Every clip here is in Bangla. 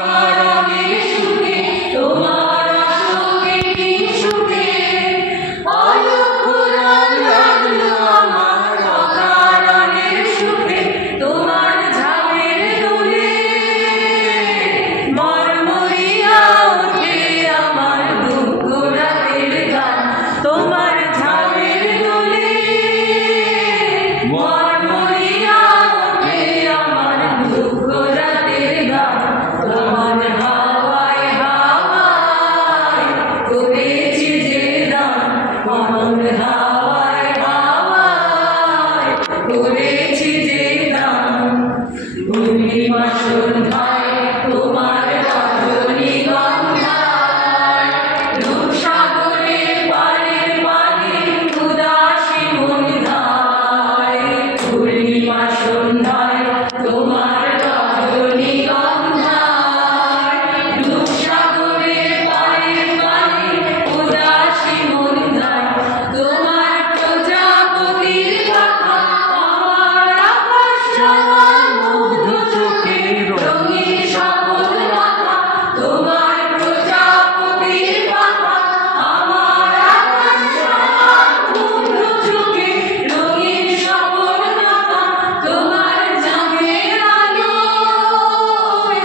কারণে সুখে তোমার সুখে কি সুখে অলক্ষ রাত লাগলো আমার কারণে সুখে তোমার ঝামের দোলে মরমরিয়া ওঠে আমার দুঃখ রাতের গান তোমার ঝামের দোলে মরমরিয়া ওঠে আমার দুঃখ রাতের গান তোমার হাওয়ায় হাওয়ায় করেছি যে দান আমার হাওয়ায় হাওয়ায় করেছি যে দান পূর্ণিমা সন্ধ্যায় তোমার রজনীগন্ধায় রূপসাগরের পাড়ের পানে উদাসী মন ধায় পূর্ণিমা সন্ধ্যায় তোমার রজনীগন্ধায় রূপসাগরের পাড়ের পানে উদাসী মন ধায় তোমার প্রজাপতির পাখা আমার আকাশ ছায়া মুগ্ধ চোখে রঙিন সকল রাখা তোমার প্রজাপতির পাখা আমার আকাশ ছায়া মুগ্ধ চোখে রঙিন সকল রাখা তোমার জামের আলোয়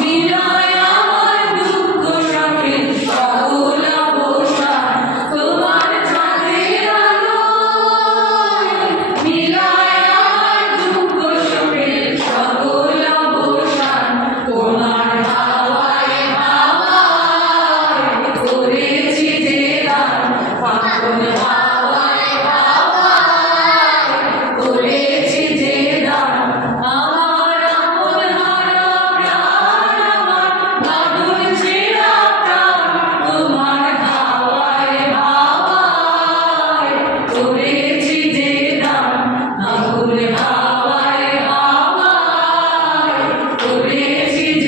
মিলায় আমার দুঃখ সখের সকল অবসান তোমার চাঁদের আলোয় মিলায় আমার দুঃখ সখের সকল অবসান তোমার হাওয়ায় হাওয়ায় করেছি যে দান পাগল হাওয়ায় হাওয়ায় করেছি যে দান আমার আপন হারা প্রাণ আমার বাদল ছেঁড়া প্রাণ তোমার হাওয়ায় হাওয়ায় করে